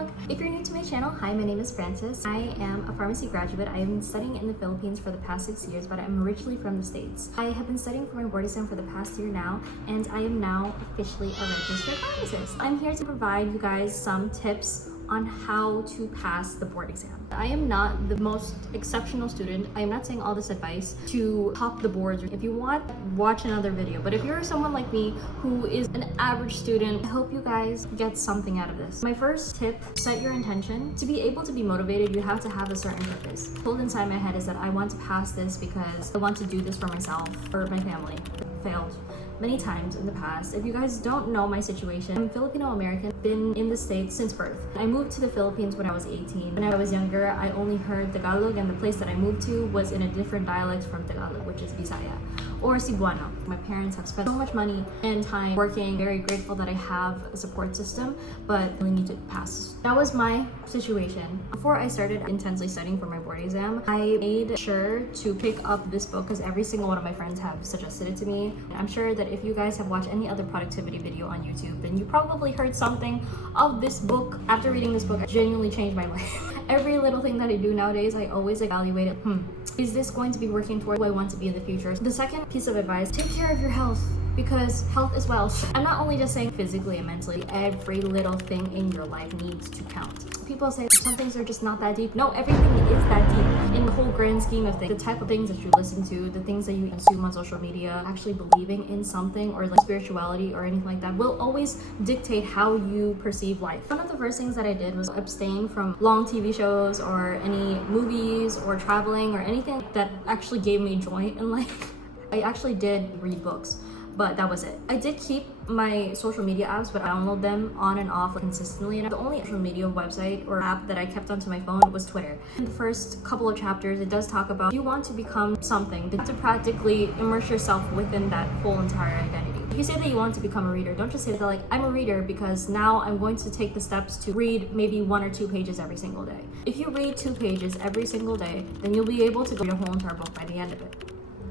vlog! If you're new to my channel, hi, my name is Frances. I am a pharmacy graduate. I have been studying in the Philippines for the past 6 years, but I'm originally from the States. I have been studying for my board exam for the past year now, and I am now officially a registered pharmacist. I'm here to provide you guys some tips on how to pass the board exam. I am not the most exceptional student. I am not saying all this advice to top the boards. If you want, watch another video. But if you're someone like me who is an average student, I hope you guys get something out of this. My first tip, set your intention. To be able to be motivated, you have to have a certain purpose. Pulled inside my head is that I want to pass this because I want to do this for myself or my family. Failed many times in the past. If you guys don't know my situation, I'm Filipino American, been in the States since birth. I moved to the Philippines when I was 18. When I was younger, I only heard Tagalog, and the place that I moved to was in a different dialect from Tagalog, which is Bisaya or Cebuano. My parents have spent so much money and time working. Very grateful that I have a support system, but I really need to pass. That was my situation. Before I started intensely studying for my board exam, I made sure to pick up this book because every single one of my friends have suggested it to me. I'm sure that if you guys have watched any other productivity video on YouTube, then you probably heard something of this book. After reading this book, it genuinely changed my life. Every little thing that I do nowadays, I always evaluate it. Is this going to be working toward who I want to be in the future? The second piece of advice, take care of your health, because health is wealth. I'm not only just saying physically and mentally, every little thing in your life needs to count. People say some things are just not that deep. No, everything is that deep in the whole grand scheme of things. The type of things that you listen to, the things that you consume on social media, actually believing in something or like spirituality or anything like that will always dictate how you perceive life. One of the first things that I did was abstain from long TV shows or any movies or traveling or anything that actually gave me joy in life. I actually did read books, but that was it. I did keep my social media apps, but I download them on and off consistently. And the only social media website or app that I kept onto my phone was Twitter. In the first couple of chapters, it does talk about if you want to become something, you have to practically immerse yourself within that whole entire identity. If you say that you want to become a reader, don't just say that like, I'm a reader because now I'm going to take the steps to read maybe 1 or 2 pages every single day. If you read 2 pages every single day, then you'll be able to read a whole entire book by the end of it.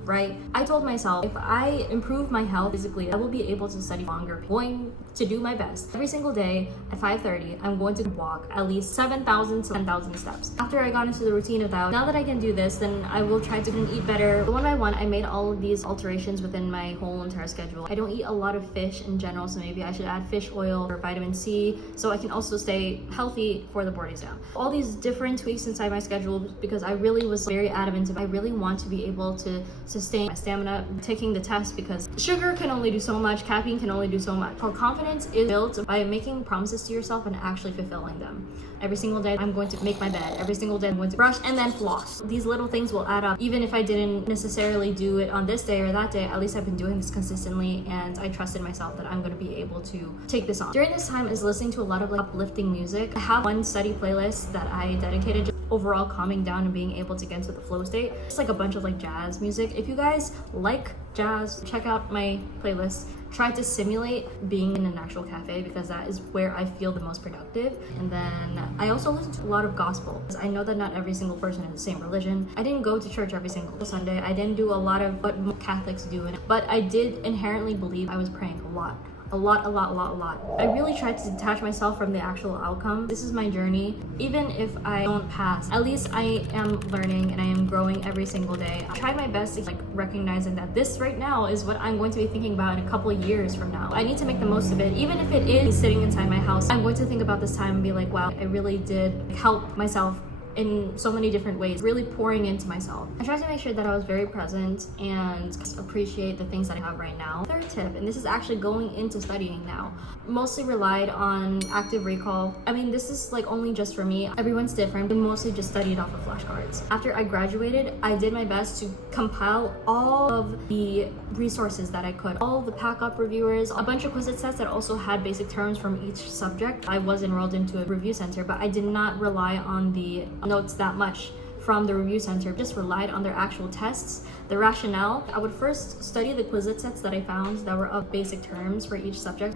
Right? I told myself if I improve my health physically, I will be able to study longer. I'm going to do my best. Every single day at 5:30, I'm going to walk at least 7,000 to 10,000 steps. After I got into the routine of that, now that I can do this, then I will try to eat better. One by one, I made all of these alterations within my whole entire schedule. I don't eat a lot of fish in general, so maybe I should add fish oil or vitamin C so I can also stay healthy for the board exam. All these different tweaks inside my schedule because I really was very adamant about I really want to be able to sustain my stamina taking the test because sugar can only do so much, caffeine can only do so much. Our confidence is built by making promises to yourself and actually fulfilling them. Every single day I'm going to make my bed. Every single day I'm going to brush and then floss. These little things will add up. Even if I didn't necessarily do it on this day or that day, at least I've been doing this consistently and I trusted myself that I'm going to be able to take this on. During this time is listening to a lot of like uplifting music. I have one study playlist that I dedicated to overall calming down and being able to get into the flow state. It's like a bunch of like jazz music. If you guys like jazz, check out my playlist. Try to simulate being in an actual cafe because that is where I feel the most productive. And then I also listen to a lot of gospel. I know that not every single person has the same religion. I didn't go to church every single Sunday. I didn't do a lot of what Catholics do, but I did inherently believe I was praying a lot. A lot. I really tried to detach myself from the actual outcome. This is my journey. Even if I don't pass, at least I am learning and I am growing every single day. I tried my best to like recognizing that this right now is what I'm going to be thinking about in a couple of years from now. I need to make the most of it. Even if it is sitting inside my house, I'm going to think about this time and be like, wow, I really did help myself in so many different ways, really pouring into myself. I tried to make sure that I was very present and appreciate the things that I have right now. Third tip, and this is actually going into studying now, mostly relied on active recall. I mean, this is like only just for me. Everyone's different, but mostly just studied off of flashcards. After I graduated, I did my best to compile all of the resources that I could. All the pack-up reviewers, a bunch of quiz sets that also had basic terms from each subject. I was enrolled into a review center, but I did not rely on the notes that much from the review center, just relied on their actual tests, the rationale. I would first study the Quizlet sets that I found that were of basic terms for each subject,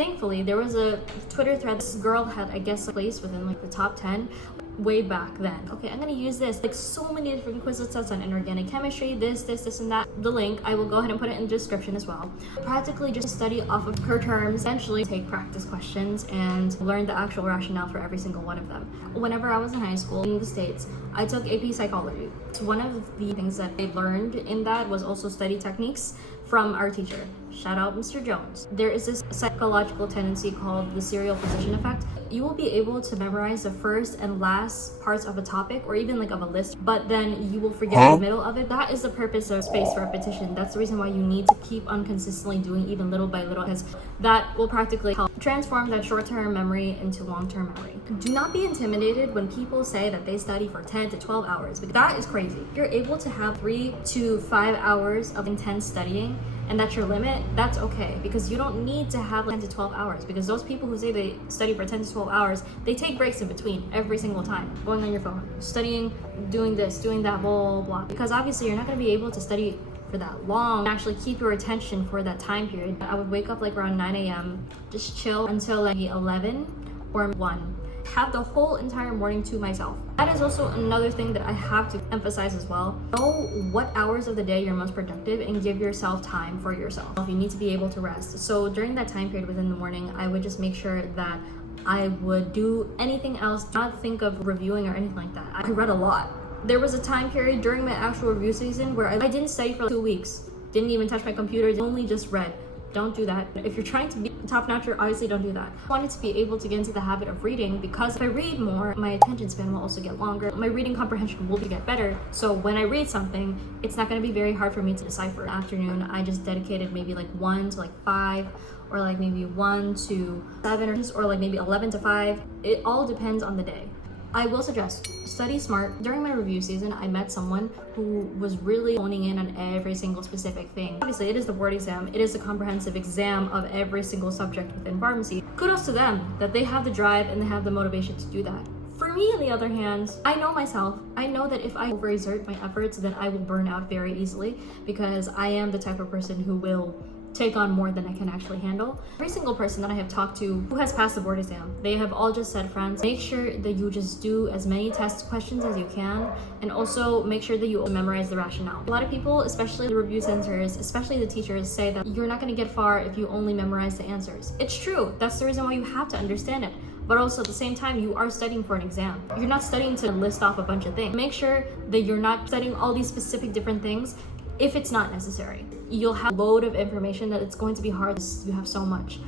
thankfully there was a Twitter thread. This girl had, I guess, a place within like the top 10 way back then. Okay, I'm gonna use this, like so many different quiz sets on inorganic chemistry, this and that. The link, I will go ahead and put it in the description as well. Practically just study off of her terms, essentially take practice questions and learn the actual rationale for every single one of them. Whenever I was in high school in the States, I took AP psychology. So one of the things that I learned in that was also study techniques from our teacher. Shout out Mr. Jones. There is this psychological tendency called the serial position effect. You will be able to memorize the first and last parts of a topic or even like of a list, but then you will forget the middle of it. That is the purpose of spaced repetition. That's the reason why you need to keep on consistently doing even little by little, because that will practically help transform that short-term memory into long-term memory. Do not be intimidated when people say that they study for 10 to 12 hours, because that is crazy. If you're able to have 3 to 5 hours of intense studying, and that's your limit, that's okay, because you don't need to have 10 to 12 hours, because those people who say they study for 10 to 12 hours, they take breaks in between every single time, going on your phone, studying, doing this, doing that, blah, blah, blah. Because obviously you're not going to be able to study for that long and actually keep your attention for that time period. I would wake up like around 9 a.m., just chill until like 11 or 1. Have the whole entire morning to myself. That is also another thing that I have to emphasize as well. Know what hours of the day you're most productive and give yourself time for yourself. You need to be able to rest. So during that time period within the morning, I would just make sure that I would do anything else, not think of reviewing or anything like that. I read a lot. There was a time period during my actual review season where I didn't study for like 2 weeks. Didn't even touch my computer, only just read. Don't do that. If you're trying to be top-notcher, obviously don't do that. I wanted to be able to get into the habit of reading, because if I read more, my attention span will also get longer. My reading comprehension will get better. So when I read something, it's not going to be very hard for me to decipher. In the afternoon, I just dedicated maybe like 1 to like 5, or like maybe 1 to 7, or like maybe 11 to 5. It all depends on the day. I will suggest study smart. During my review season, I met someone who was really honing in on every single specific thing. Obviously, it is the board exam. It is a comprehensive exam of every single subject within pharmacy. Kudos to them that they have the drive and they have the motivation to do that. For me, on the other hand, I know myself. I know that if I overexert my efforts, then I will burn out very easily, because I am the type of person who will take on more than I can actually handle. Every single person that I have talked to who has passed the board exam, they have all just said, friends, make sure that you just do as many test questions as you can, and also make sure that you memorize the rationale. A lot of people, especially the review censors, especially the teachers, say that you're not going to get far if you only memorize the answers. It's true. That's the reason why you have to understand it. But also at the same time, you are studying for an exam. You're not studying to list off a bunch of things. Make sure that you're not studying all these specific different things if it's not necessary. You'll have a load of information that it's going to be hard because you have so much.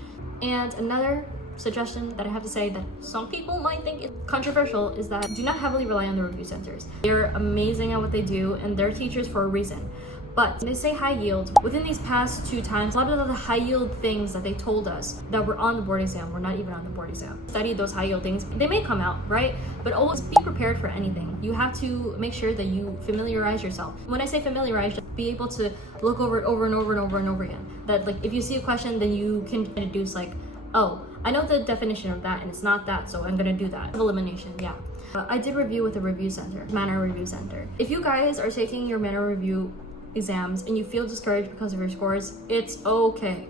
And another suggestion that I have to say that some people might think is controversial is that do not heavily rely on the review centers. They're amazing at what they do, and they're teachers for a reason. But when they say high yield, within these past 2 times, a lot of the high yield things that they told us that were on the board exam were not even on the board exam. Study those high yield things. They may come out, right? But always be prepared for anything. You have to make sure that you familiarize yourself. When I say familiarize, just be able to look over it over and over and over and over again. That like if you see a question, then you can deduce like, oh, I know the definition of that and it's not that, so I'm gonna do that. Elimination, yeah. I did review with a review center, Manner Review Center. If you guys are taking your Manner Review exams and you feel discouraged because of your scores, it's okay.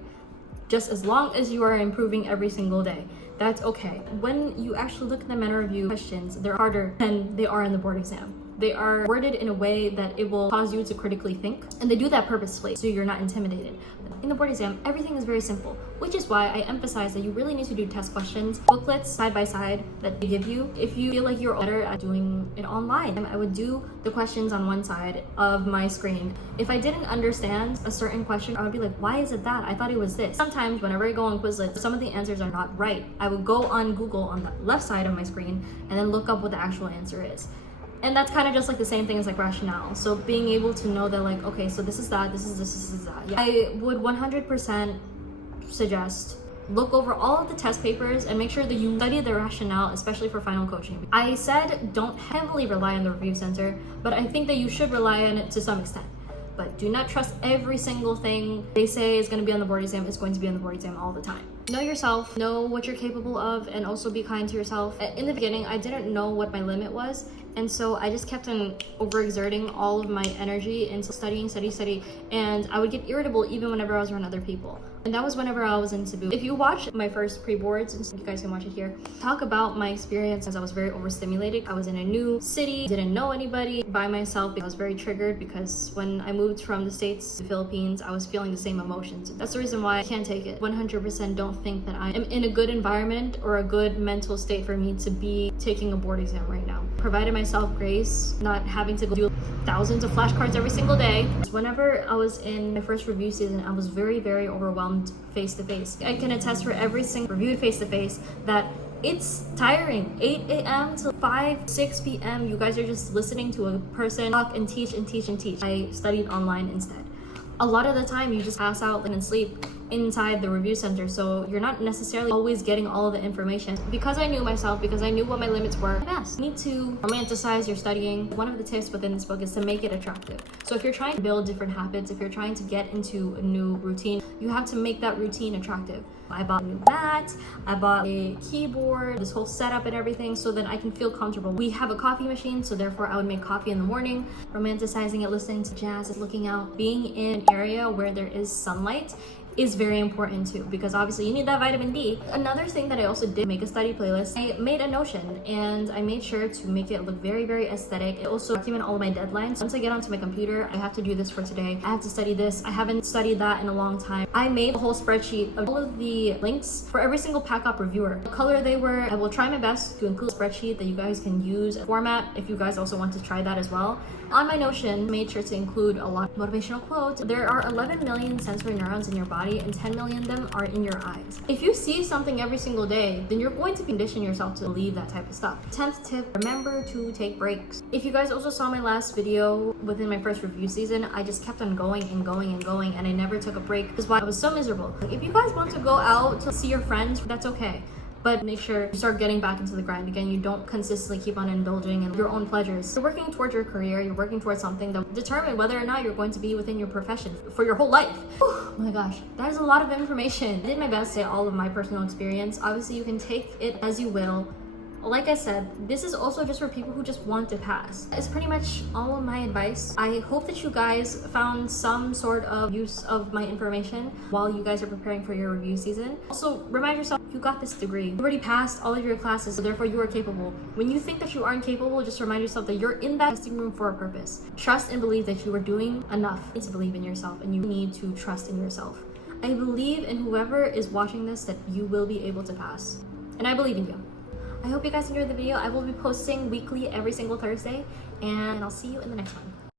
Just as long as you are improving every single day, that's okay. When you actually look at the Manner Review questions, they're harder than they are in the board exam. They are worded in a way that it will cause you to critically think, and they do that purposefully so you're not intimidated. In the board exam, everything is very simple, which is why I emphasize that you really need to do test questions, booklets side by side that they give you. If you feel like you're better at doing it online, I would do the questions on one side of my screen. If I didn't understand a certain question, I would be like, why is it that? I thought it was this. Sometimes whenever I go on Quizlet, some of the answers are not right. I would go on Google on the left side of my screen and then look up what the actual answer is. And that's kind of just like the same thing as like rationale. So being able to know that like, okay, so this is that, this is this, this is that. Yeah. I would 100% suggest look over all of the test papers and make sure that you study the rationale, especially for final coaching. I said don't heavily rely on the review center, but I think that you should rely on it to some extent. But do not trust every single thing they say is going to be on the board exam is going to be on the board exam all the time. Know yourself, know what you're capable of, and also be kind to yourself. In the beginning, I didn't know what my limit was, and so I just kept on overexerting all of my energy into studying, and I would get irritable even whenever I was around other people. And that was whenever I was in Cebu. If you watch my first pre-boards, and you guys can watch it here, talk about my experience as I was very overstimulated. I was in a new city, didn't know anybody, by myself. I was very triggered because when I moved from the States to the Philippines, I was feeling the same emotions. That's the reason why I can't take it. 100% don't think that I am in a good environment or a good mental state for me to be taking a board exam right now. Provided myself grace, not having to go do thousands of flashcards every single day. Whenever I was in my first review season, I was very, very overwhelmed face to face. I can attest for every single review face to face that it's tiring. 8 a.m. to 6 p.m. You guys are just listening to a person talk and teach and teach and teach. I studied online instead. A lot of the time you just pass out and sleep inside the review center, so you're not necessarily always getting all of the information. Because I knew myself, because I knew what my limits were, best. You need to romanticize your studying. One of the tips within this book is to make it attractive. So if you're trying to build different habits, if you're trying to get into a new routine, you have to make that routine attractive. I bought a new mat, I bought a keyboard, this whole setup and everything, so that I can feel comfortable. We have a coffee machine, so therefore I would make coffee in the morning, romanticizing it, listening to jazz, looking out. Being in an area where there is sunlight is very important too, because obviously you need that vitamin D. Another thing that I also did, make a study playlist. I made a Notion and I made sure to make it look very, very aesthetic. I also document all of my deadlines. Once I get onto my computer, I have to do this for today. I have to study this. I haven't studied that in a long time. I made a whole spreadsheet of all of the links for every single PACOP reviewer, what color they were. I will try my best to include a spreadsheet that you guys can use, a format if you guys also want to try that as well. On my Notion, made sure to include a lot of motivational quotes. There are 11 million sensory neurons in your body and 10 million of them are in your eyes. If you see something every single day, then you're going to condition yourself to believe that type of stuff. 10th tip, remember to take breaks. If you guys also saw my last video within my first review season, I just kept on going and going and going, and I never took a break because why? I was so miserable. If you guys want to go out to see your friends, that's okay. But make sure you start getting back into the grind again. You don't consistently keep on indulging in your own pleasures. You're working towards your career, you're working towards something that will determine whether or not you're going to be within your profession for your whole life. Oh my gosh, that is a lot of information. I did my best to say all of my personal experience. Obviously, you can take it as you will. Like I said, this is also just for people who just want to pass. It's pretty much all of my advice. I hope that you guys found some sort of use of my information while you guys are preparing for your review season. Also, remind yourself, you got this degree. You already passed all of your classes, so therefore you are capable. When you think that you aren't capable, just remind yourself that you're in that testing room for a purpose. Trust and believe that you are doing enough. You need to believe in yourself, and you need to trust in yourself. I believe in whoever is watching this that you will be able to pass. And I believe in you. I hope you guys enjoyed the video. I will be posting weekly every single Thursday, and I'll see you in the next one.